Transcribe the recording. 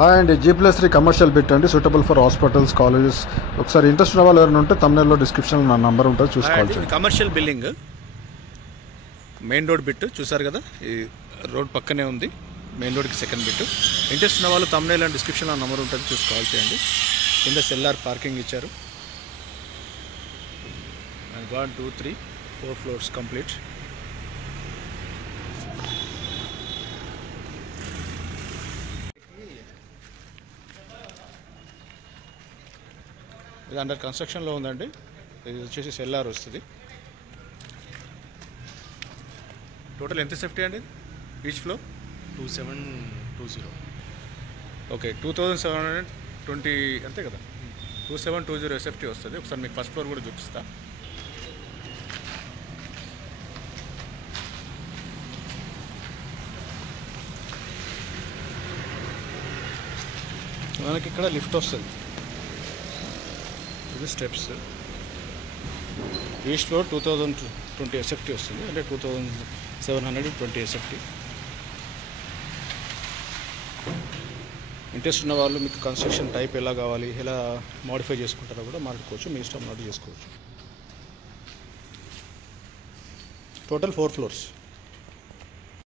Hi అండి, G+3 commercial bit అండి, suitable for hospitals, colleges. ఒకసారి ఇంట్రెస్ట్ ఉన్న వాళ్ళు ఎవరైనా ఉంటే తమ్నేల్లో డిస్క్రిప్షన్లో నా నంబర్ ఉంటుంది, చూసుకోవచ్చు. Commercial building main road bit చూసారు కదా, ఈ రోడ్ పక్కనే ఉంది. మెయిన్ రోడ్కి సెకండ్ బిట్. ఇంట్రెస్ట్ ఉన్న వాళ్ళు తమ్నేల్ అండ్ డిస్క్రిప్షన్లో నంబర్ ఉంటుంది, చూసి కాల్ చేయండి. కింద సెల్లార్ పార్కింగ్ ఇచ్చారు. 1 2 3 4 ఫ్లోర్స్ కంప్లీట్. ఇది అండర్ కన్స్ట్రక్షన్లో ఉందండి. ఇది వచ్చేసి సెల్లార్ వస్తుంది. టోటల్ ఎంత సేఫ్టీ అండి ఈచ్ ఫ్లోర్? 2720. ఓకే, 2720 అంతే కదా. 2720 ఎస్ఎఫ్టీ వస్తుంది. ఒకసారి మీకు ఫస్ట్ ఫ్లోర్ కూడా చూపిస్తా. మనకి ఇక్కడ లిఫ్ట్ వస్తుంది. ఇది స్టెప్స్. ఈస్ట్ ఫ్లోర్ 2020 ఎస్ఎఫ్టీ వస్తుంది, అంటే 2720 ఎస్ఎఫ్టీ. ఇంట్రెస్ట్ ఉన్న వాళ్ళు మీకు కన్స్ట్రక్షన్ టైప్ ఎలా కావాలి, ఎలా మోడిఫై చేసుకుంటారో కూడా మాట్లాడుకోవచ్చు, మీ ఇష్టం మోడిఫై చేసుకోవచ్చు. Total 4 floors.